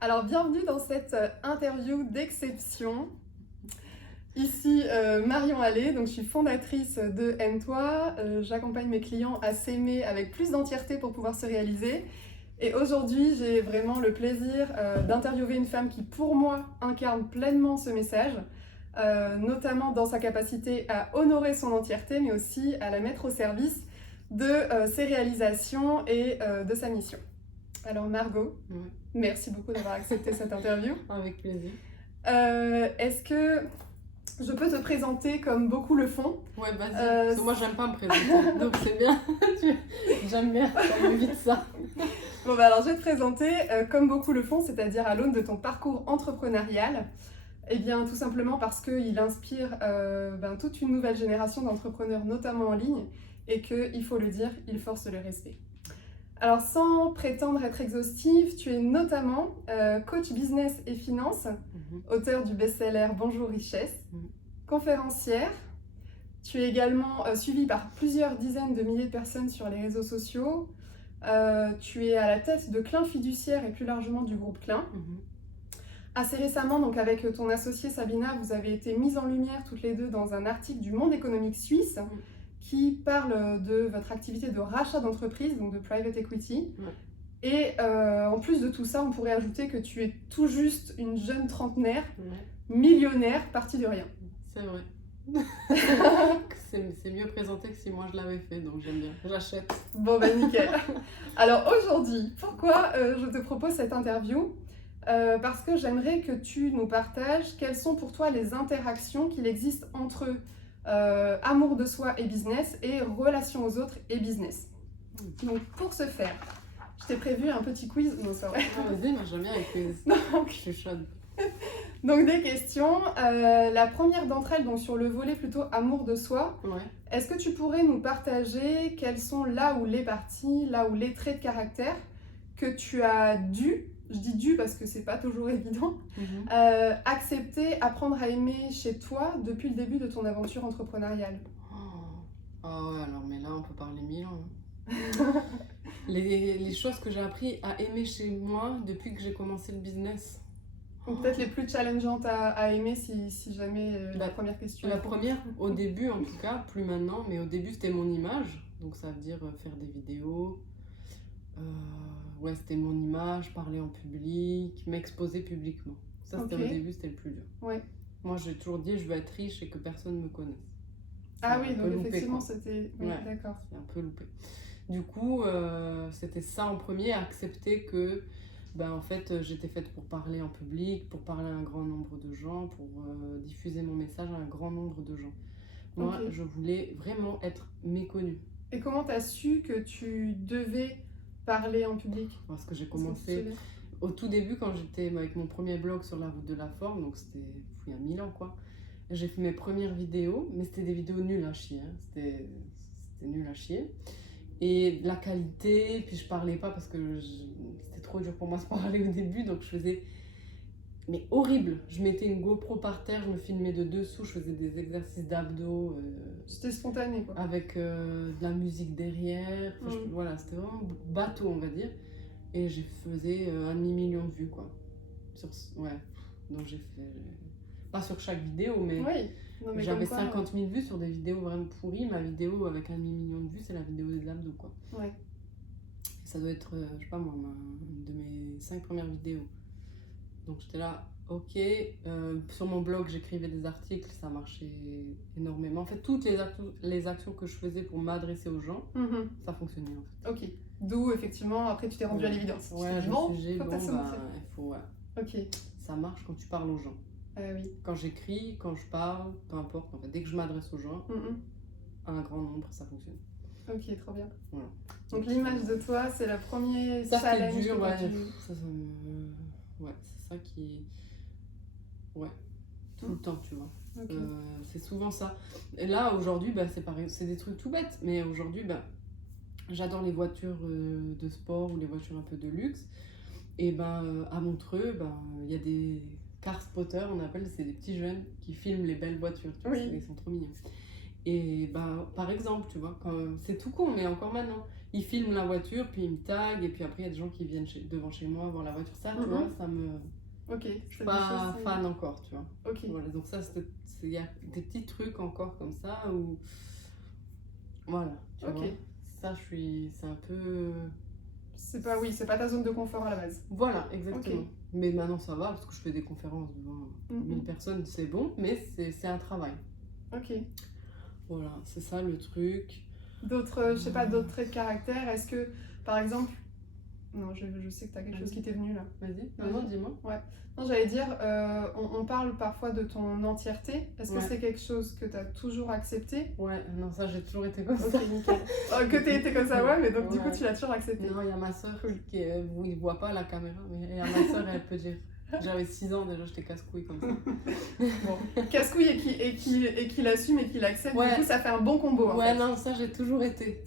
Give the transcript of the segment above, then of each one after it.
Alors, bienvenue dans cette interview d'exception. Ici, Marion Allais, donc je suis fondatrice de Aime-toi. J'accompagne mes clients à s'aimer avec plus d'entièreté pour pouvoir se réaliser. Et aujourd'hui, j'ai vraiment le plaisir d'interviewer une femme qui, pour moi, incarne pleinement ce message, notamment dans sa capacité à honorer son entièreté, mais aussi à la mettre au service de ses réalisations et de sa mission. Alors Margot, Ouais. merci beaucoup d'avoir accepté cette interview. Avec plaisir. Est-ce que je peux te présenter comme beaucoup le font? Ouais, vas-y. Parce que moi, j'aime pas me présenter. Donc, c'est bien. J'aime bien. Ça m'évite ça. Bon, bah alors je vais te présenter comme beaucoup le font, c'est-à-dire à l'aune de ton parcours entrepreneurial. Eh bien, tout simplement parce qu'il inspire toute une nouvelle génération d'entrepreneurs, notamment en ligne, et que, il faut le dire, il force le respect. Alors, sans prétendre être exhaustive, tu es notamment coach business et finance, auteur du best-seller Bonjour Richesse, conférencière. Tu es également suivie par plusieurs dizaines de milliers de personnes sur les réseaux sociaux. Tu es à la tête de Klein Fiduciaire et plus largement du groupe Klein. Assez récemment, donc avec ton associée Sabina, vous avez été mises en lumière toutes les deux dans un article du Monde économique suisse qui parle de votre activité de rachat d'entreprise, donc de private equity. Et en plus de tout ça, on pourrait ajouter que tu es tout juste une jeune trentenaire, millionnaire, partie de rien. C'est vrai. C'est mieux présenté que si moi je l'avais fait, donc j'aime bien. J'achète. Bon, bah nickel. Alors aujourd'hui, pourquoi je te propose cette interview? Parce que j'aimerais que tu nous partages quelles sont pour toi les interactions qu'il existe entre amour de soi et business et relation aux autres et business. Donc pour ce faire, je t'ai prévu un petit quiz. Non, c'est vrai. Vas-y, moi j'aime bien les quiz. Je suis chaude. Donc des questions. La première d'entre elles, donc sur le volet plutôt amour de soi. Ouais. Est-ce que tu pourrais nous partager quelles sont là où les parties, là où les traits de caractère que tu as dû, je dis dû parce que c'est pas toujours évident, accepter, apprendre à aimer chez toi depuis le début de ton aventure entrepreneuriale? Ah ouais, alors mais là on peut parler 1000 ans. Hein. les choses que j'ai appris à aimer chez moi depuis que j'ai commencé le business. Ou peut-être les plus challengeantes à aimer si jamais la première question. La première, au début en tout cas, plus maintenant, mais au début c'était mon image, donc ça veut dire faire des vidéos. Ouais, c'était mon image, parler en public, m'exposer publiquement. Ça c'était au début, c'était le plus dur. Ouais. Moi j'ai toujours dit je veux être riche et que personne me connaisse. Ah oui, donc effectivement c'était... Oui, ouais, d'accord. c'est un peu loupé. Du coup, c'était ça en premier, accepter que en fait, j'étais faite pour parler en public, pour parler à un grand nombre de gens, pour diffuser mon message à un grand nombre de gens. Moi, je voulais vraiment être méconnue. Et comment tu as su que tu devais parler en public? Parce que j'ai commencé au tout début, quand j'étais avec mon premier blog sur la route de la forme, donc c'était il y a 1000 ans quoi. J'ai fait mes premières vidéos, mais c'était des vidéos nulles à chier. Hein. C'était nul à chier. Et la qualité, puis je parlais pas parce que c'était trop dur pour moi de parler au début, donc je faisais... Mais horrible. Je mettais une GoPro par terre, je me filmais de dessous, je faisais des exercices d'abdos. C'était spontané quoi. Avec de la musique derrière. Voilà, c'était vraiment bateau on va dire. Et j'ai faisais 1,5 million de vues quoi. Ouais. Donc j'ai fait... Pas sur chaque vidéo, mais... Oui. Non, mais j'avais 50 000 vues sur des vidéos vraiment pourries. Ma vidéo avec 1,5 million de vues, c'est la vidéo des abdos, quoi. Ouais. Ça doit être, je sais pas moi, une de mes 5 premières vidéos. Donc j'étais là, ok. Sur mon blog, j'écrivais des articles, ça marchait énormément. En fait, toutes les actions que je faisais pour m'adresser aux gens, ça fonctionnait en fait. Ok. D'où, effectivement, après tu t'es rendu à l'évidence. Ouais, je me suis dit, bon, il faut... Ouais. Ok. Ça marche quand tu parles aux gens. Oui. Quand j'écris, quand je parle, peu importe, en fait, dès que je m'adresse aux gens, à un grand nombre, ça fonctionne. Ok, trop bien. Voilà. Donc l'image de toi, c'est le premier ça challenge. Ça dur, ouais. Ouais, c'est ça qui... Ouais, tout le temps, tu vois. Okay. C'est souvent ça. Et là, aujourd'hui, c'est pareil, c'est des trucs tout bêtes, mais aujourd'hui, j'adore les voitures de sport ou les voitures un peu de luxe. Et à Montreux, il y a des... car spotter, on appelle, c'est des petits jeunes qui filment les belles voitures, tu vois, ils sont trop mignons. Et par exemple, tu vois, c'est tout con, mais encore maintenant, ils filment la voiture, puis ils me taguent, et puis après il y a des gens qui viennent devant chez moi voir la voiture. Ça, tu vois, ça me... Ok. Je suis pas fan encore, tu vois. Ok. Voilà, donc ça, il y a des petits trucs encore comme ça où... Voilà, tu vois. Ça, c'est un peu... C'est pas ta zone de confort à la base. Voilà, exactement. Mais maintenant ça va, parce que je fais des conférences devant 1000 personnes, c'est bon, mais c'est un travail. Ok. Voilà, c'est ça le truc. D'autres, je sais pas, d'autres traits de caractère, est-ce que, par exemple... Non, je sais que tu as quelque chose qui t'est venu là. Vas-y, non, dis-moi. Ouais. Non, j'allais dire, on parle parfois de ton entièreté. Est-ce que c'est quelque chose que tu as toujours accepté? Ouais, non, ça j'ai toujours été comme ça. Ok, nickel. Que tu été comme ça, ouais, mais donc du coup tu l'as toujours accepté. Non, il y a ma soeur qui ne voit pas la caméra, mais il y a ma soeur, elle peut dire. J'avais 6 ans déjà, j'étais casse-couille comme ça. Bon, casse-couille et qui l'assume et qui l'accepte, du coup ça fait un bon combo. Ouais, non, ça j'ai toujours été.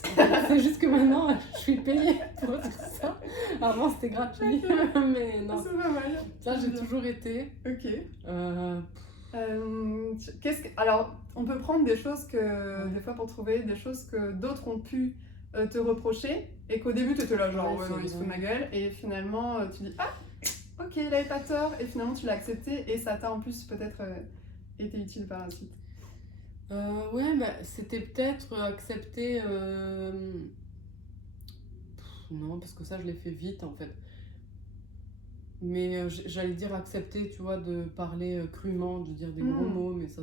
C'est juste que maintenant je suis payée pour dire ça. Avant c'était gratuit, mais non. C'est pas mal. Ça j'ai toujours été. Ok. Alors, on peut prendre des choses que, des fois pour trouver des choses que d'autres ont pu te reprocher et qu'au début tu étais là genre il se fout de ma gueule et finalement tu dis ah ok il avait pas tort et finalement tu l'as accepté et ça t'a en plus peut-être été utile par la suite. Ouais, bah, c'était peut-être accepter... Non, parce que ça je l'ai fait vite en fait. Mais j'allais dire accepter, tu vois, de parler crûment, de dire des gros mots, mais ça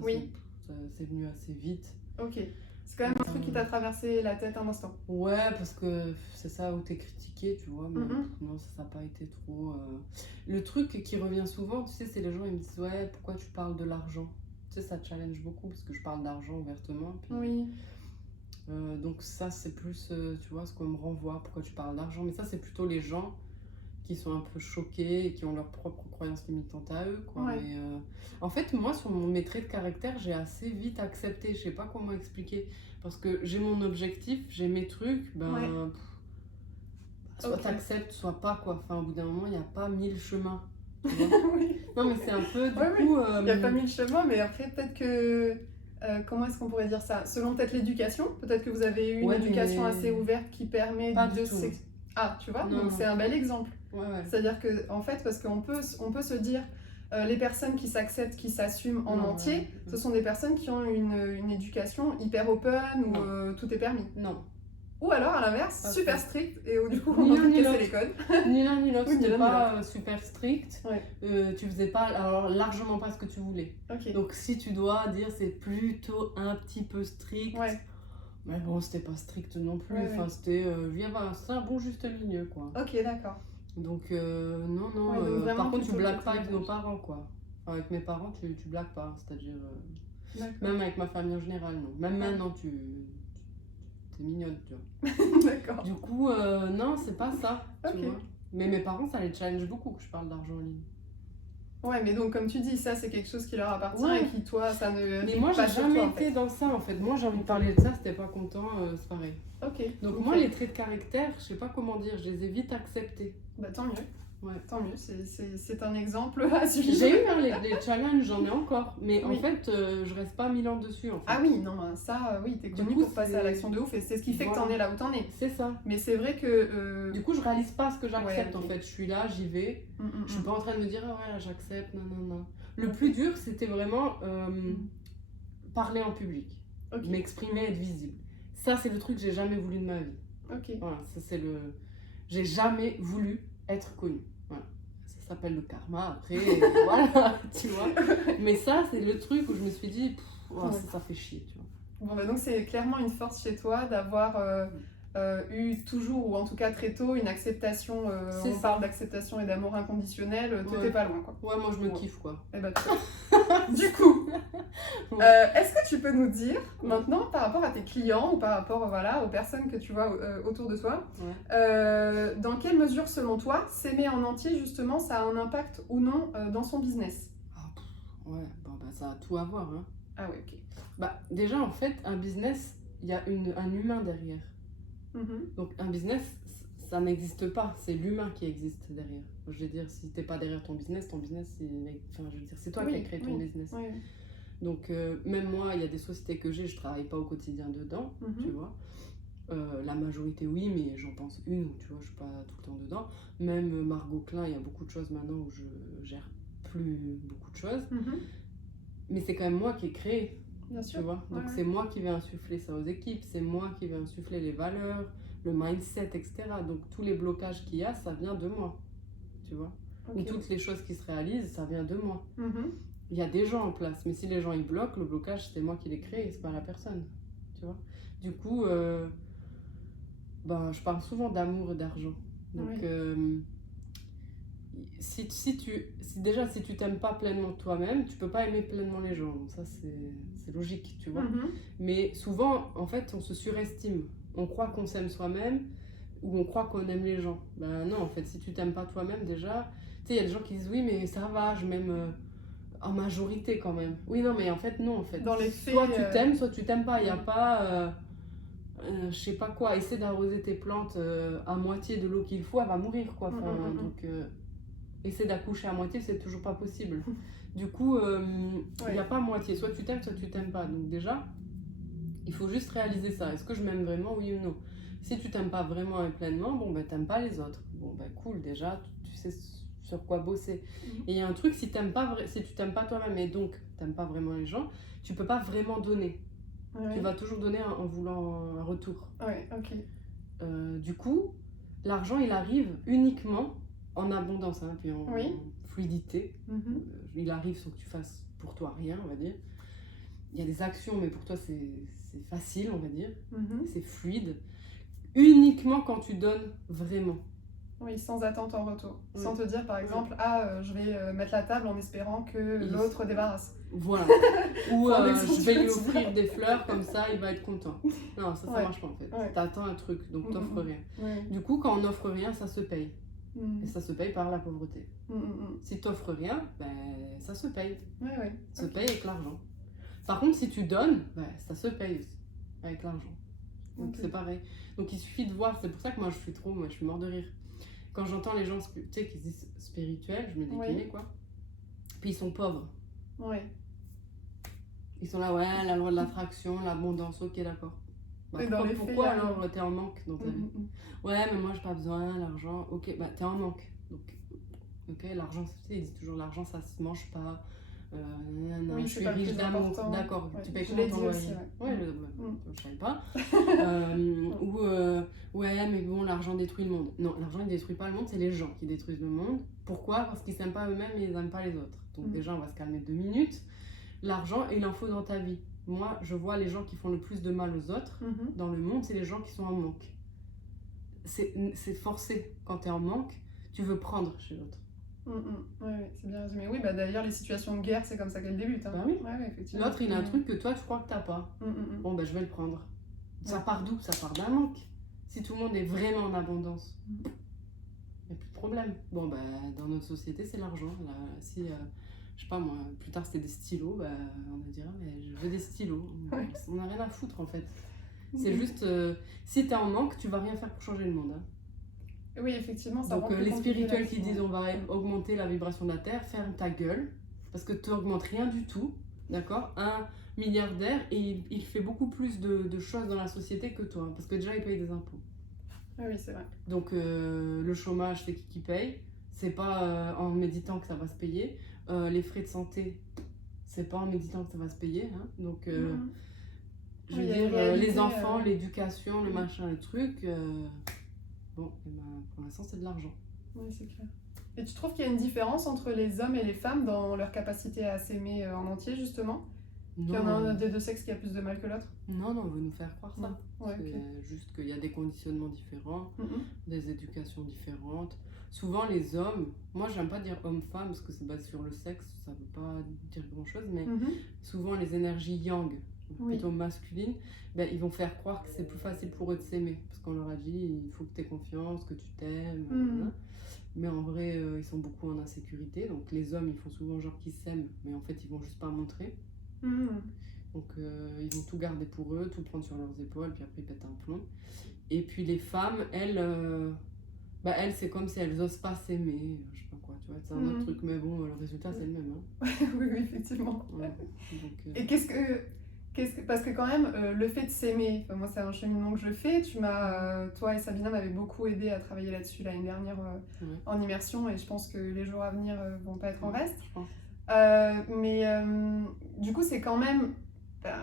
c'est venu assez vite. Ok. C'est quand même un truc qui t'a traversé la tête un instant. Ouais, parce que c'est ça où t'es critiqué, tu vois, mais non, ça n'a pas été trop... Le truc qui revient souvent, tu sais, c'est les gens, ils me disent, ouais, pourquoi tu parles de l'argent? Tu sais, ça challenge beaucoup, parce que je parle d'argent ouvertement. Puis, oui. Donc ça, c'est plus, tu vois, ce qu'on me renvoie, pourquoi tu parles d'argent. Mais ça, c'est plutôt les gens qui sont un peu choqués et qui ont leurs propres croyances limitantes à eux, quoi. Ouais. Mais, en fait, moi, sur mes traits de caractère, j'ai assez vite accepté, je sais pas comment expliquer, parce que j'ai mon objectif, j'ai mes trucs, soit t'acceptes, soit pas, quoi. Enfin, au bout d'un moment, il n'y a pas 1000 chemins. Tu vois. Oui. Non, mais c'est un peu, du coup... Il n'y a pas 1000 chemins, mais après, peut-être que... comment est-ce qu'on pourrait dire ça? Selon peut-être l'éducation, peut-être que vous avez eu une éducation assez ouverte qui permet de... Ah, tu vois, donc c'est un bel exemple. C'est-à-dire que, en fait, parce qu'on peut se dire, les personnes qui s'acceptent, qui s'assument en entier, ce sont des personnes qui ont une éducation hyper open où tout est permis. Non. Ou alors, à l'inverse, super strict, et où du coup, on a envie de casser les codes. Ni l'un ni l'autre, c'était pas super strict. Tu faisais pas, alors largement pas ce que tu voulais. Donc, si tu dois dire, c'est plutôt un petit peu strict. Mais bon, c'était pas strict non plus. Enfin, c'était c'est un bon juste milieu, quoi. Ok, d'accord. Donc, non. donc par contre, tu blagues pas avec nos parents, quoi. Enfin, avec mes parents, tu blagues pas. C'est-à-dire, même avec ma famille en général, non. Même maintenant, t'es mignonne, tu vois. D'accord. Du coup, non, c'est pas ça, tu vois. Mais mes parents, ça les challenge beaucoup que je parle d'argent en ligne. Ouais, mais donc, comme tu dis, ça, c'est quelque chose qui leur appartient et qui, toi, ça ne... Mais moi, j'ai jamais été dans ça, en fait. Moi, j'ai envie de parler de ça, c'était pas content, c'est pareil. Donc, moi, les traits de caractère, je sais pas comment dire, je les ai vite acceptés. Bah, tant mieux. Ouais. Tant mieux, c'est un exemple à suivre. J'ai eu les challenges, j'en ai encore, mais en fait, je reste pas 1000 ans dessus. En fait. Ah oui, non, ça, oui, t'es connu pour passer à l'action de ouf et c'est ce qui fait que t'en es là où t'en es. C'est ça. Mais c'est vrai que. Du coup, je réalise pas ce que j'accepte en fait. Je suis là, j'y vais. Je suis pas en train de me dire, ah ouais, là j'accepte, non. Le plus dur, c'était vraiment parler en public, m'exprimer, être visible. Ça, c'est le truc que j'ai jamais voulu de ma vie. Voilà, ça c'est le. J'ai jamais voulu être connue. Voilà. Ça s'appelle le karma après, voilà, tu vois. Mais ça, c'est le truc où je me suis dit, ça fait chier, tu vois. Bon, bah donc c'est clairement une force chez toi d'avoir eu toujours, ou en tout cas très tôt, une acceptation. On parle d'acceptation et d'amour inconditionnel, t'étais pas loin, quoi. Ouais, moi je me kiffe, quoi. Et bah, du coup, est-ce que tu peux nous dire maintenant par rapport à tes clients ou par rapport aux personnes que tu vois autour de toi, dans quelle mesure selon toi s'aimer en entier justement ça a un impact ou non dans son business? Ça a tout à voir. Hein. Ah ouais, ok. Bah, déjà en fait, un business, il y a un humain derrière. Donc un business, ça n'existe pas, c'est l'humain qui existe derrière. Je veux dire, si t'es pas derrière ton business, c'est toi qui as créé ton business. Donc même moi, il y a des sociétés que je travaille pas au quotidien dedans, tu vois. La majorité, oui, mais j'en pense une où, tu vois, je suis pas tout le temps dedans. Même Margot Klein, il y a beaucoup de choses maintenant où je gère plus beaucoup de choses. Mais c'est quand même moi qui ai créé, Bien tu sûr. vois. Donc c'est moi qui vais insuffler ça aux équipes, c'est moi qui vais insuffler les valeurs, le mindset, etc. Donc tous les blocages qu'il y a, ça vient de moi, tu vois. Ou toutes les choses qui se réalisent, ça vient de moi. Il y a des gens en place, mais si les gens ils bloquent, le blocage, c'est moi qui l'ai créé, c'est pas la personne, tu vois. Du coup, je parle souvent d'amour et d'argent. Donc, si tu t'aimes pas pleinement toi-même, tu peux pas aimer pleinement les gens. Donc ça, c'est logique, tu vois. Mais souvent, en fait, on se surestime. On croit qu'on s'aime soi-même ou on croit qu'on aime les gens. Ben non, en fait, si tu t'aimes pas toi-même, déjà, tu sais, il y a des gens qui disent oui, mais ça va, je m'aime en majorité quand même. Oui, non, mais en fait, non, en fait. Dans les faits, soit tu t'aimes pas. Il n'y a pas. Je sais pas quoi, essaie d'arroser tes plantes à moitié de l'eau qu'il faut, elle va mourir quoi. Donc essaie d'accoucher à moitié, c'est toujours pas possible. Du coup, il n'y a pas moitié, soit tu t'aimes pas. Donc déjà, il faut juste réaliser ça. Est-ce que je m'aime vraiment, oui ou non? Si tu t'aimes pas vraiment et pleinement, bon ben t'aimes pas les autres. Bon ben cool, déjà tu sais sur quoi bosser. Et il y a un truc, si tu t'aimes pas toi-même et donc t'aimes pas vraiment les gens, tu peux pas vraiment donner. Tu vas toujours donner en voulant un retour. Du coup, l'argent, il arrive uniquement en abondance, hein, puis en fluidité. Il arrive sans que tu fasses pour toi rien, on va dire. Il y a des actions, mais pour toi, c'est facile, on va dire. C'est fluide. Uniquement quand tu donnes vraiment. Oui, sans attente en retour. Sans te dire, par exemple, je vais mettre la table en espérant que l'autre débarrasse. Voilà. Ou je vais lui offrir des fleurs, comme ça, il va être content. Non, ça marche pas en fait. T'attends un truc, donc t'offres rien. Du coup, quand on n'offre rien, ça se paye. Et ça se paye par la pauvreté. Si t'offres rien, ça se paye. Ça se paye avec l'argent. Par contre, si tu donnes, ça se paye aussi, avec l'argent. Donc c'est pareil. Donc il suffit de voir, c'est pour ça que moi je suis mort de rire. Quand j'entends les gens qui disent spirituels, je me déclinais quoi. Puis ils sont pauvres. Ils sont là, la loi de l'attraction, l'abondance, ok d'accord. Pourquoi alors t'es en manque dans ta vie? Ouais, mais moi j'ai pas besoin, l'argent, ok, t'es en manque. Donc, ok, l'argent, ils disent toujours l'argent ça se mange pas. Je suis riche d'amour, d'accord, tu payes comment ton loyer? Je savais pas. Mais bon, l'argent détruit le monde. Non, l'argent il détruit pas le monde, c'est les gens qui détruisent le monde. Pourquoi? Parce qu'ils s'aiment pas eux-mêmes et ils n'aiment pas les autres. Donc déjà, on va se calmer 2 minutes. L'argent, il en faut dans ta vie. Moi, je vois les gens qui font le plus de mal aux autres dans le monde, c'est les gens qui sont en manque. C'est forcé. Quand tu es en manque, tu veux prendre chez l'autre. C'est bien résumé. Oui, d'ailleurs, les situations de guerre, c'est comme ça qu'elles débutent. Hein. Effectivement. L'autre, il a un truc que toi, tu crois que t'as pas. Bon, je vais le prendre. Ça part d'où? Ça part d'un manque. Si tout le monde est vraiment en abondance, il n'y a plus de problème. Bon, dans notre société, c'est l'argent. Si, je sais pas moi, plus tard c'était des stylos, on va dire, mais je veux des stylos. On n'a rien à foutre en fait. C'est juste, si t'es en manque, tu vas rien faire pour changer le monde. Hein. Oui, effectivement, ça donc les spirituels qui disent on va augmenter la vibration de la Terre, ferme ta gueule, parce que tu n'augmentes rien du tout, d'accord? Un milliardaire, et il fait beaucoup plus de choses dans la société que toi, parce que déjà il paye des impôts. Oui, c'est vrai. Donc le chômage, c'est qui paye? C'est pas en méditant que ça va se payer. Les frais de santé, c'est pas en méditant que ça va se payer. Hein? Donc je veux dire, les enfants, l'éducation, le machin, le truc... pour l'instant, c'est de l'argent. Oui, c'est clair. Et tu trouves qu'il y a une différence entre les hommes et les femmes dans leur capacité à s'aimer en entier, justement? Qu'il y en a un des deux sexes qui a plus de mal que l'autre? Non, on veut nous faire croire ça. C'est juste qu'il y a des conditionnements différents, des éducations différentes. Souvent, les hommes, moi, j'aime pas dire homme-femme parce que c'est basé sur le sexe, ça veut pas dire grand-chose, mais souvent, les énergies yang, plutôt masculines, ils vont faire croire que c'est plus facile pour eux de s'aimer. Parce qu'on leur a dit, il faut que tu aies confiance, que tu t'aimes. Mais en vrai, ils sont beaucoup en insécurité. Donc les hommes, ils font souvent genre qu'ils s'aiment, mais en fait, ils vont juste pas montrer. Donc ils vont tout garder pour eux, tout prendre sur leurs épaules, puis après ils pètent un plomb. Et puis les femmes, elles, c'est comme si elles osent pas s'aimer. Je sais pas quoi, tu vois, c'est un autre truc, mais bon, le résultat, c'est le même. Hein. Oui, effectivement. Donc, et Parce que quand même, le fait de s'aimer, enfin, moi c'est un cheminement que je fais, toi et Sabina m'avez beaucoup aidé à travailler là-dessus l'année dernière en immersion, et je pense que les jours à venir vont pas être en reste. Je pense. Mais du coup c'est quand même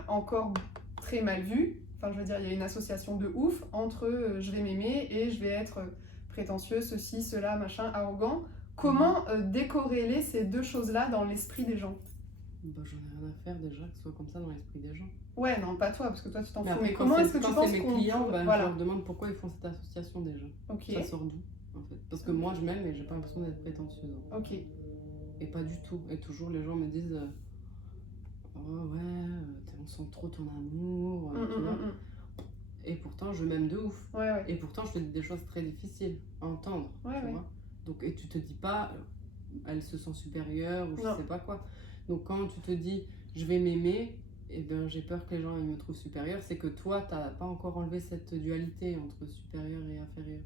encore très mal vu. Enfin je veux dire, il y a une association de ouf entre je vais m'aimer et je vais être prétentieux, ceci, cela, machin, arrogant. Comment décorréler ces deux choses-là dans l'esprit des gens? Bah, j'en ai rien à faire déjà que ce soit comme ça dans l'esprit des gens. Ouais, non, pas toi, parce que toi tu t'en fous. Après, Mais comment est-ce que tu penses mes qu'on... clients, bah, Voilà. je leur demande pourquoi ils font cette association déjà. Ok, Ça sort d'où en fait? Parce que moi je m'aime et j'ai pas l'impression d'être prétentieuse. ok. Et pas du tout. Et toujours les gens me disent oh ouais, on sent trop ton amour, tu vois. Et pourtant je m'aime de ouf. Ouais, ouais. Et pourtant je te dis des choses très difficiles à entendre, Ouais, tu ouais. vois. Donc, et tu te dis pas elle se sent supérieure ou je Non. sais pas quoi. Donc quand tu te dis je vais m'aimer, et ben j'ai peur que les gens ils me trouvent supérieure, c'est que toi t'as pas encore enlevé cette dualité entre supérieur et inférieur.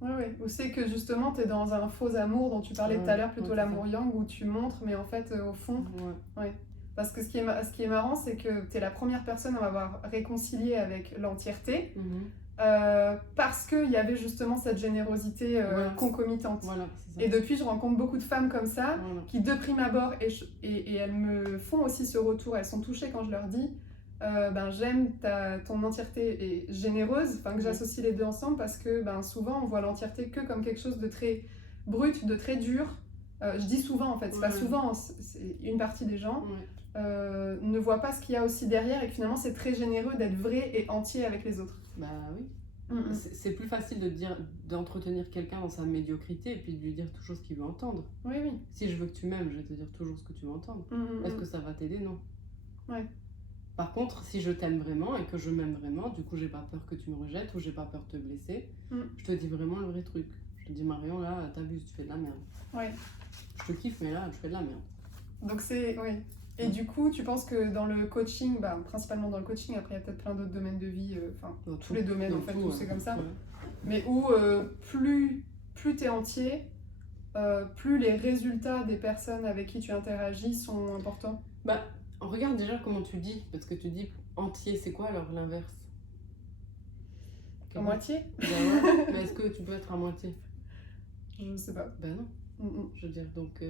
Ouais, ouais. Ou c'est que justement t'es dans un faux amour dont tu parlais tout à l'heure, plutôt ouais, l'amour yang, où tu montres, mais en fait au fond... Ouais. Parce que ce qui est marrant, c'est que t'es la première personne à m'avoir réconcilié avec l'entièreté, parce qu'il y avait justement cette générosité concomitante. Voilà, c'est ça. Et depuis, je rencontre beaucoup de femmes comme ça, Voilà. qui de prime abord, et elles me font aussi ce retour, elles sont touchées quand je leur dis j'aime ton entièreté et généreuse, enfin que j'associe les deux ensemble, parce que souvent on voit l'entièreté que comme quelque chose de très brut, de très dur. Je dis souvent en fait, c'est pas souvent, c'est une partie des gens ne voit pas ce qu'il y a aussi derrière, et que finalement c'est très généreux d'être vrai et entier avec les autres. Bah oui. C'est plus facile d'entretenir quelqu'un dans sa médiocrité et puis de lui dire toujours ce qu'il veut entendre. Oui, oui. Si je veux que tu m'aimes, je vais te dire toujours ce que tu veux entendre. Est-ce que ça va t'aider? Non. Ouais. Par contre, si je t'aime vraiment et que je m'aime vraiment, du coup j'ai pas peur que tu me rejettes ou j'ai pas peur de te blesser, je te dis vraiment le vrai truc. Je te dis Marion, là t'abuses, tu fais de la merde. Ouais. Je te kiffe, mais là tu fais de la merde. Donc c'est... Oui. Et du coup, tu penses que dans le coaching, principalement dans le coaching, après il y a peut-être plein d'autres domaines de vie, tous les domaines en fait, où c'est comme ça, mais où plus t'es entier, plus les résultats des personnes avec qui tu interagis sont importants. Bah, regarde déjà comment tu dis, parce que tu dis entier, c'est quoi alors l'inverse? À moitié? Mais est-ce que tu peux être à moitié? Je sais pas. Ben non. Je veux dire, donc...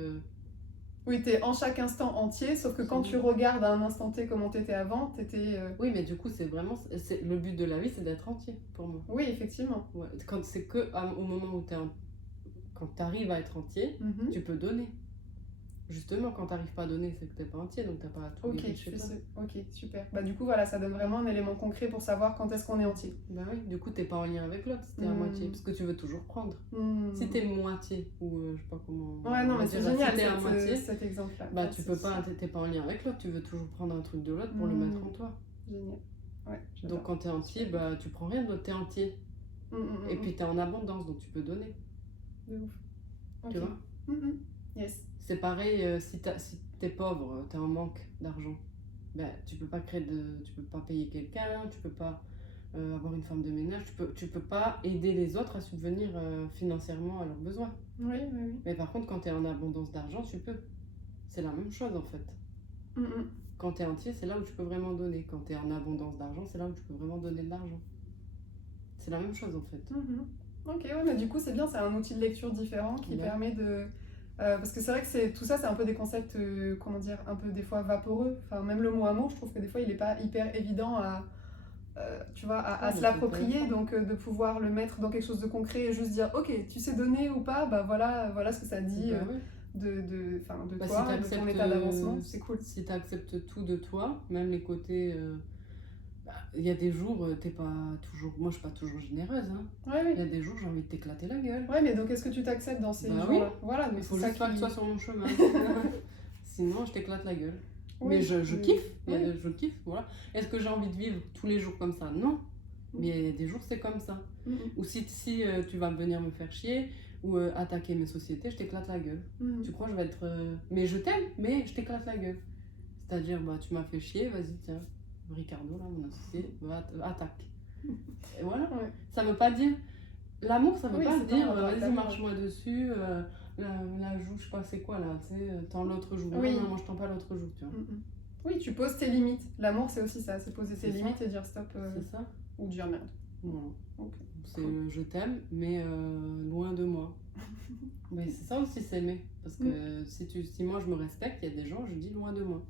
Oui, t'es en chaque instant entier, sauf que quand tu regardes à un instant T comment t'étais avant, t'étais... Oui, mais du coup, c'est vraiment... Le but de la vie, c'est d'être entier, pour moi. Oui, effectivement. Ouais. Quand c'est que au moment où quand t'arrives à être entier, tu peux donner. Justement, quand t'arrives pas à donner, c'est que t'es pas entier, donc t'as pas à tout guérir chez toi. Ok, super. Du coup, voilà, ça donne vraiment un élément concret pour savoir quand est-ce qu'on est entier. Bah oui, du coup, t'es pas en lien avec l'autre si t'es à moitié, parce que tu veux toujours prendre. Si t'es moitié, ou je sais pas comment... Ouais, non, mais c'est génial, si t'es à moitié, cet exemple-là. Bah tu peux pas, t'es pas en lien avec l'autre, tu veux toujours prendre un truc de l'autre pour le mettre en toi. Génial. Ouais, donc quand t'es entier, bah tu prends rien d'autre, t'es entier. Et puis t'es en abondance, donc tu peux donner. De ouf. Tu vois? Yes. C'est pareil, si t'es pauvre, t'es en manque d'argent, ben, tu peux pas payer quelqu'un, tu peux pas avoir une femme de ménage, tu peux pas aider les autres à subvenir financièrement à leurs besoins. Oui. Mais par contre, quand t'es en abondance d'argent, tu peux. C'est la même chose en fait. Quand t'es entier, c'est là où tu peux vraiment donner. Quand t'es en abondance d'argent, c'est là où tu peux vraiment donner de l'argent. C'est la même chose en fait. Ok, ouais, mais du coup c'est bien, c'est un outil de lecture différent qui permet de... parce que c'est vrai que tout ça, c'est un peu des concepts, un peu des fois vaporeux. Enfin, même le mot amour, je trouve que des fois, il n'est pas hyper évident à se l'approprier. Donc, de pouvoir le mettre dans quelque chose de concret et juste dire, ok, tu sais donner ou pas, voilà ce que ça dit de toi, de ton état d'avancement. C'est cool. Si tu acceptes tout de toi, même les côtés... Il y a des jours, t'es pas toujours... Moi, je suis pas toujours généreuse. Il y a des jours, j'ai envie de t'éclater la gueule. Ouais, mais donc, est-ce que tu t'acceptes dans ces jours-là? Voilà, il faut juste pas que tu sois sur mon chemin. Sinon, je t'éclate la gueule. Mais je kiffe. Je kiffe, voilà. Est-ce que j'ai envie de vivre tous les jours comme ça? Non. Mais il y a des jours, c'est comme ça. Ou si tu vas venir me faire chier ou attaquer mes sociétés, je t'éclate la gueule. Tu crois que je vais être... Mais je t'aime, mais je t'éclate la gueule. C'est-à-dire, tu m'as fait chier, vas-y, tiens. Ricardo, là, mon associé, attaque. Et voilà. Ça veut pas dire... L'amour, ça veut pas dire, vas-y, marche-moi dessus, la joue, je sais pas c'est quoi, là, tu sais, tends l'autre joue. Non, moi, je tends pas l'autre joue, tu vois. Oui, tu poses tes limites. L'amour, c'est aussi ça, c'est poser tes C'est ça. limites et dire stop C'est ça. ou dire merde. Voilà. Ok. C'est je t'aime, mais loin de moi. Mais c'est ça aussi s'aimer. Parce que si moi je me respecte, il y a des gens, je dis loin de moi.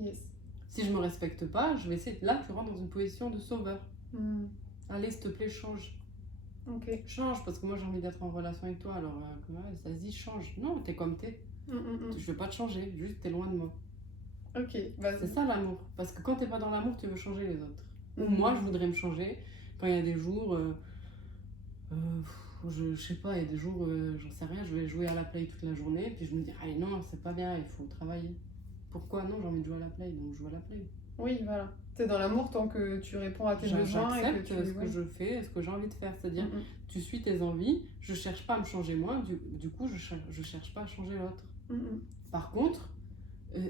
Yes. Si je me respecte pas, je vais essayer. Là, tu rentres dans une position de sauveur. Mm. Allez, s'il te plaît, change. Ok. Change, parce que moi j'ai envie d'être en relation avec toi. Alors, vas-y, change. Non, t'es comme t'es. Je veux pas te changer, juste t'es loin de moi. Ok. Vas-y. C'est ça l'amour. Parce que quand t'es pas dans l'amour, tu veux changer les autres. Ou Mhm. moi, je voudrais me changer quand il y a des jours. Je sais pas, il y a des jours, j'en sais rien, je vais jouer à la play toute la journée, puis je me dis, allez, non, c'est pas bien, il faut travailler. Pourquoi? Non, j'ai envie de jouer à la play, donc je joue à la play. Oui, voilà. T'es dans l'amour tant que tu réponds à tes besoins et que J'accepte tu... ce que je fais, ce que j'ai envie de faire. C'est-à-dire, Mhm. tu suis tes envies, je cherche pas à me changer moi, du coup, je cherche pas à changer l'autre. Mhm. Par contre,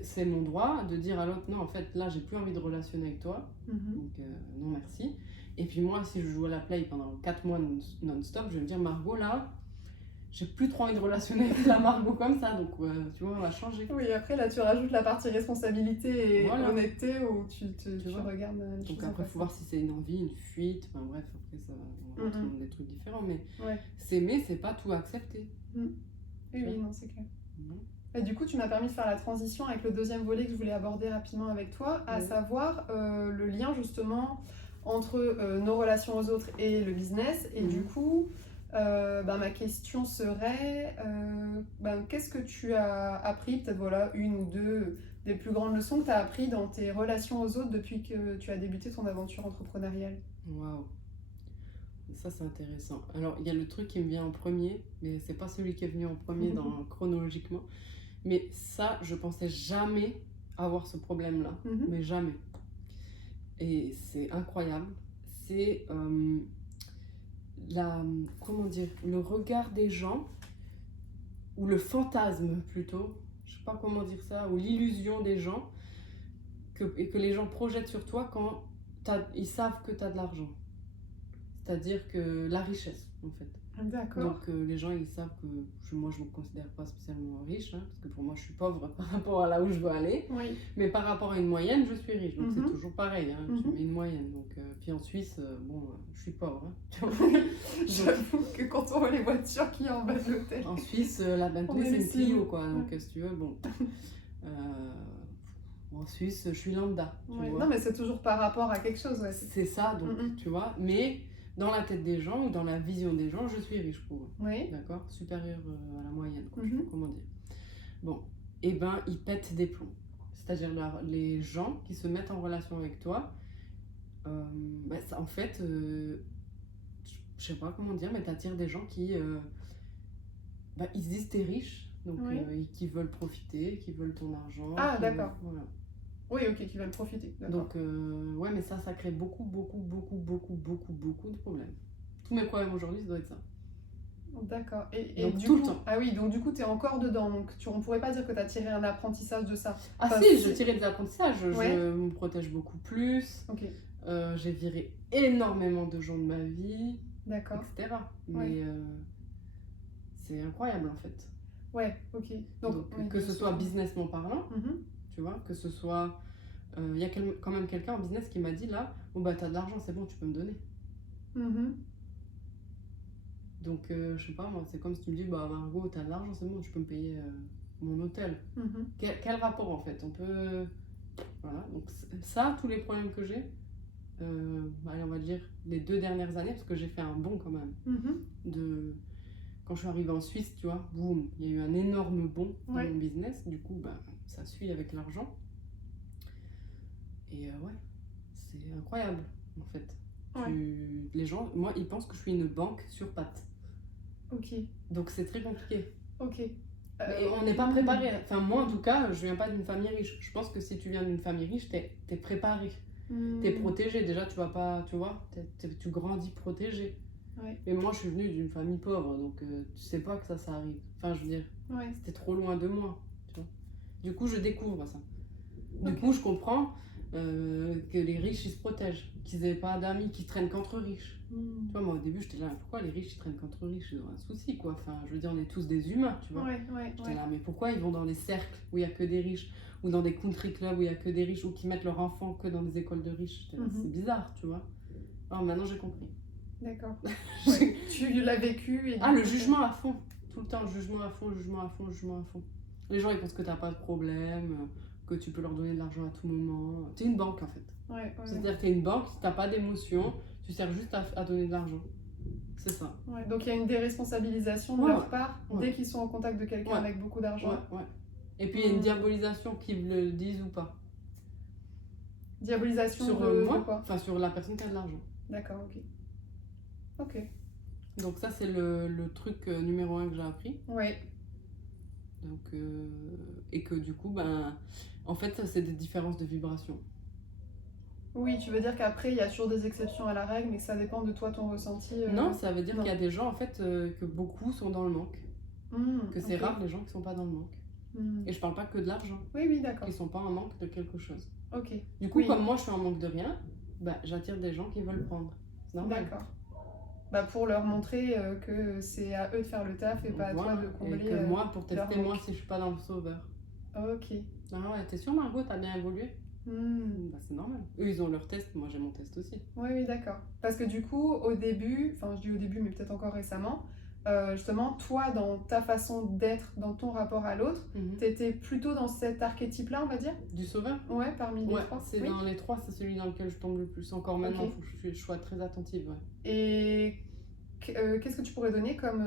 c'est mon droit de dire à l'autre, non, en fait, là, j'ai plus envie de relationner avec toi, Mhm. donc non, merci. Et puis moi, si je joue à la play pendant 4 mois non-stop, je vais me dire, Margot, là, j'ai plus trop envie de relationner avec la Margot comme ça, donc tu vois, on va changer. Oui, après là tu rajoutes la partie responsabilité et Voilà. honnêteté où tu vois. regardes les Donc choses en après, il face. faut voir si c'est une envie, une fuite, enfin bref, après ça, on rentre Mhm. dans des trucs différents, mais Ouais. s'aimer, c'est pas tout accepter. Oui, oui, non, c'est clair. Non. Et du coup, tu m'as permis de faire la transition avec le deuxième volet que je voulais aborder rapidement avec toi, à Oui. savoir le lien justement entre nos relations aux autres et le business. Et du coup, ma question serait, qu'est-ce que tu as appris, peut-être voilà, une ou deux des plus grandes leçons que tu as appris dans tes relations aux autres depuis que tu as débuté ton aventure entrepreneuriale? Waouh. Ça, c'est intéressant. Alors, il y a le truc qui me vient en premier, mais c'est pas celui qui est venu en premier chronologiquement. Mais ça, je pensais jamais avoir ce problème-là. Mhm. Mais jamais. Et c'est incroyable. C'est comment dire, le regard des gens, ou le fantasme plutôt, je sais pas comment dire ça, ou l'illusion des gens, et que les gens projettent sur toi quand ils savent que tu as de l'argent. C'est-à-dire que la richesse, en fait. D'accord. Donc les gens, ils savent que moi, je ne me considère pas spécialement riche, hein, parce que pour moi, je suis pauvre par rapport à là où je veux aller. Oui. Mais par rapport à une moyenne, je suis riche. Donc c'est toujours pareil, hein, tu mets une moyenne. Donc, puis en Suisse, je suis pauvre. Hein. J'avoue que quand on voit les voitures qui y a en bas de l'hôtel. En Suisse, la Bentley, c'est une Clio, quoi. Donc si tu veux, bon... en Suisse, je suis lambda. Ouais. Non, mais c'est toujours par rapport à quelque chose. Ouais. C'est ça, donc, tu vois. Mais dans la tête des gens ou dans la vision des gens, je suis riche pour eux. Oui. D'accord? Supérieur à la moyenne, quoi. Je sais pas comment dire. Bon, et ben, ils pètent des plombs. C'est-à-dire les gens qui se mettent en relation avec toi, ça, en fait, je sais pas comment dire, mais t'attires des gens qui... ils se disent t'es riche, donc qui veulent profiter, qui veulent ton argent. Ah, d'accord. Voilà. Oui, ok, qui veulent profiter. Donc, ouais, mais ça crée beaucoup de problèmes. Tous mes problèmes aujourd'hui, ça doit être ça. D'accord. Et donc, du tout coup, le temps. Ah oui, donc du coup, tu es encore dedans. Donc, on pourrait pas dire que tu as tiré un apprentissage de ça. Ah enfin, si, je tirais des apprentissages. Ouais. Je me protège beaucoup plus. Ok. J'ai viré énormément de gens de ma vie, D'accord. etc. Mais c'est incroyable, en fait. Ouais, ok. Donc que ce soit businessment parlant, tu vois, que ce soit... Il y a quand même quelqu'un en business qui m'a dit là, bon bah t'as de l'argent, c'est bon, tu peux me donner. Donc je sais pas, moi, c'est comme si tu me dis, bah Margot, t'as de l'argent, c'est bon, tu peux me payer mon hôtel. Quel rapport en fait? On peut... Voilà, donc ça, tous les problèmes que j'ai, allez, on va dire les 2 dernières années, parce que j'ai fait un bond quand même. Quand je suis arrivée en Suisse, tu vois, boum, il y a eu un énorme bond dans mon business, du coup, ça suit avec l'argent. Et c'est incroyable en fait. Les gens, moi, ils pensent que je suis une banque sur pattes. Ok. Donc c'est très compliqué. Ok. Et on n'est pas préparé. Enfin, moi en tout cas, je viens pas d'une famille riche. Je pense que si tu viens d'une famille riche, t'es préparé. T'es protégé. Déjà, tu vas pas, tu vois, tu grandis protégé. Ouais. Mais moi, je suis venue d'une famille pauvre, donc tu sais pas que ça arrive. Enfin, je veux dire, c'était trop loin de moi. Tu vois. Du coup, je découvre ça. Du coup, je comprends que les riches ils se protègent, qu'ils n'aient pas d'amis qui traînent qu'entre riches. Tu vois, moi au début j'étais là, pourquoi les riches ils traînent qu'entre riches? Ils ont un souci quoi. Enfin, je veux dire, on est tous des humains, tu vois. J'étais là, mais pourquoi ils vont dans des cercles où il n'y a que des riches, ou dans des country clubs où il n'y a que des riches, ou qui mettent leurs enfants que dans des écoles de riches? J'étais là, c'est bizarre, tu vois. Alors maintenant j'ai compris. D'accord. Tu l'as vécu et le jugement à fond. Tout le temps, jugement à fond, jugement à fond, jugement à fond. Les gens ils pensent que t'as pas de problème, que tu peux leur donner de l'argent à tout moment. T'es une banque en fait. C'est-à-dire que t'es une banque, t'as pas d'émotion, tu sers juste à donner de l'argent. C'est ça. Donc il y a une déresponsabilisation de leur part dès qu'ils sont en contact de quelqu'un avec beaucoup d'argent. Et puis il y a une diabolisation, qu'ils le disent ou pas. Diabolisation sur de moi, quoi? Enfin sur la personne qui a de l'argent. D'accord, ok. Donc ça c'est le truc numéro 1 que j'ai appris. Donc, et que du coup, en fait, ça c'est des différences de vibration. Oui, tu veux dire qu'après, il y a toujours des exceptions à la règle, mais que ça dépend de toi, ton ressenti. Non, ça veut dire qu'il y a des gens, en fait, que beaucoup sont dans le manque. Que c'est rare les gens qui sont pas dans le manque. Et je parle pas que de l'argent. Oui, d'accord. Qui sont pas en manque de quelque chose. Ok. Du coup, comme moi, je suis en manque de rien, j'attire des gens qui veulent prendre. C'est normal. D'accord. Pour leur montrer que c'est à eux de faire le taf et pas à toi de combler. Et que moi, pour tester moi si je suis pas dans le sauveur. Ok. Ah ouais, t'es sûre Margot, t'as bien évolué? C'est normal. Eux, ils ont leur test, moi j'ai mon test aussi. Oui, d'accord. Parce que du coup, au début, enfin je dis au début, mais peut-être encore récemment, justement, toi, dans ta façon d'être, dans ton rapport à l'autre, t'étais plutôt dans cet archétype-là, on va dire? Du sauveur? Ouais, parmi les trois. C'est dans les trois, c'est celui dans lequel je tombe le plus. Encore maintenant, il faut que je sois très attentive. Et qu'est-ce que tu pourrais donner comme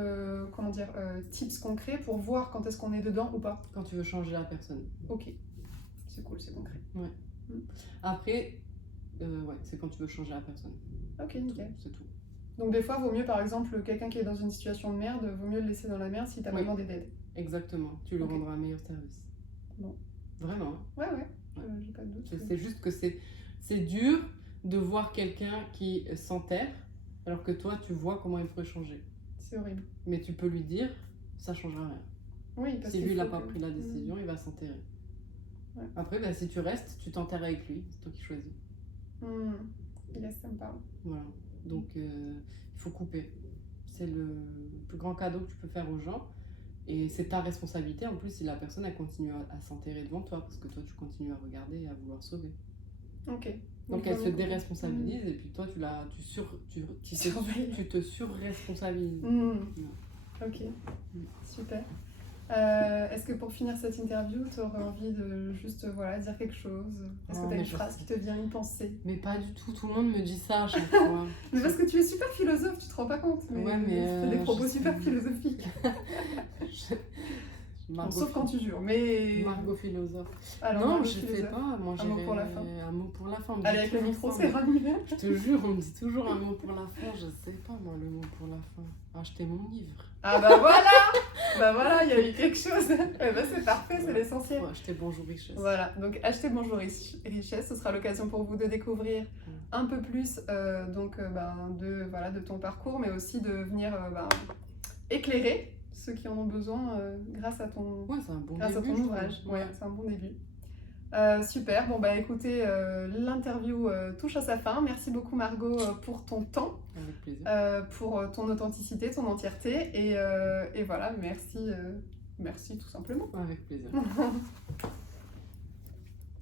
tips concrets pour voir quand est-ce qu'on est dedans ou pas? Quand tu veux changer la personne. Ok, c'est cool, c'est concret. Après, c'est quand tu veux changer la personne. Ok, nickel. C'est tout. Donc des fois, vaut mieux, par exemple, quelqu'un qui est dans une situation de merde, vaut mieux le laisser dans la merde si t'as vraiment des dettes. Exactement, tu lui rendras un meilleur service. Bon. Vraiment. J'ai pas de doute. C'est juste que c'est dur de voir quelqu'un qui s'enterre, alors que toi, tu vois comment il pourrait changer. C'est horrible. Mais tu peux lui dire, ça changera rien. Oui, parce si lui, il n'a pas pris la décision, il va s'enterrer. Après, si tu restes, tu t'enterres avec lui, c'est toi qui choisis. Ça me parle. Voilà. Donc, il faut couper. C'est le plus grand cadeau que tu peux faire aux gens. Et c'est ta responsabilité en plus si la personne elle continue à s'enterrer devant toi parce que toi tu continues à regarder et à vouloir sauver. Ok. Donc elle se déresponsabilise et puis toi tu te surresponsabilises. Ok, super. Est-ce que pour finir cette interview, tu aurais envie de juste dire quelque chose? Est-ce que tu as une phrase qui te vient, une pensée? Mais pas du tout, tout le monde me dit ça à chaque fois. Mais parce que tu es super philosophe, tu te rends pas compte. Mais tu fais des propos super philosophiques. Sauf quand tu jures, mais... Margot philosophe. Alors, non, je sais pas, moi j'ai un mot pour la fin. Un mot pour la fin. Allez, avec le micro, c'est ramené. Je te jure, on me dit toujours un mot pour la fin, je sais pas moi le mot pour la fin. Acheter mon livre. Ah voilà, il y a eu quelque chose. C'est parfait, c'est l'essentiel. Acheter Bonjour Richesse. Voilà, donc acheter Bonjour Richesse, ce sera l'occasion pour vous de découvrir un peu plus de ton parcours, mais aussi de venir éclairer ceux qui en ont besoin grâce à ton ouvrage. C'est un bon début. Super, écoutez, l'interview touche à sa fin. Merci beaucoup Margot pour ton temps, avec plaisir. pour ton authenticité, ton entièreté et voilà, merci tout simplement. Avec plaisir.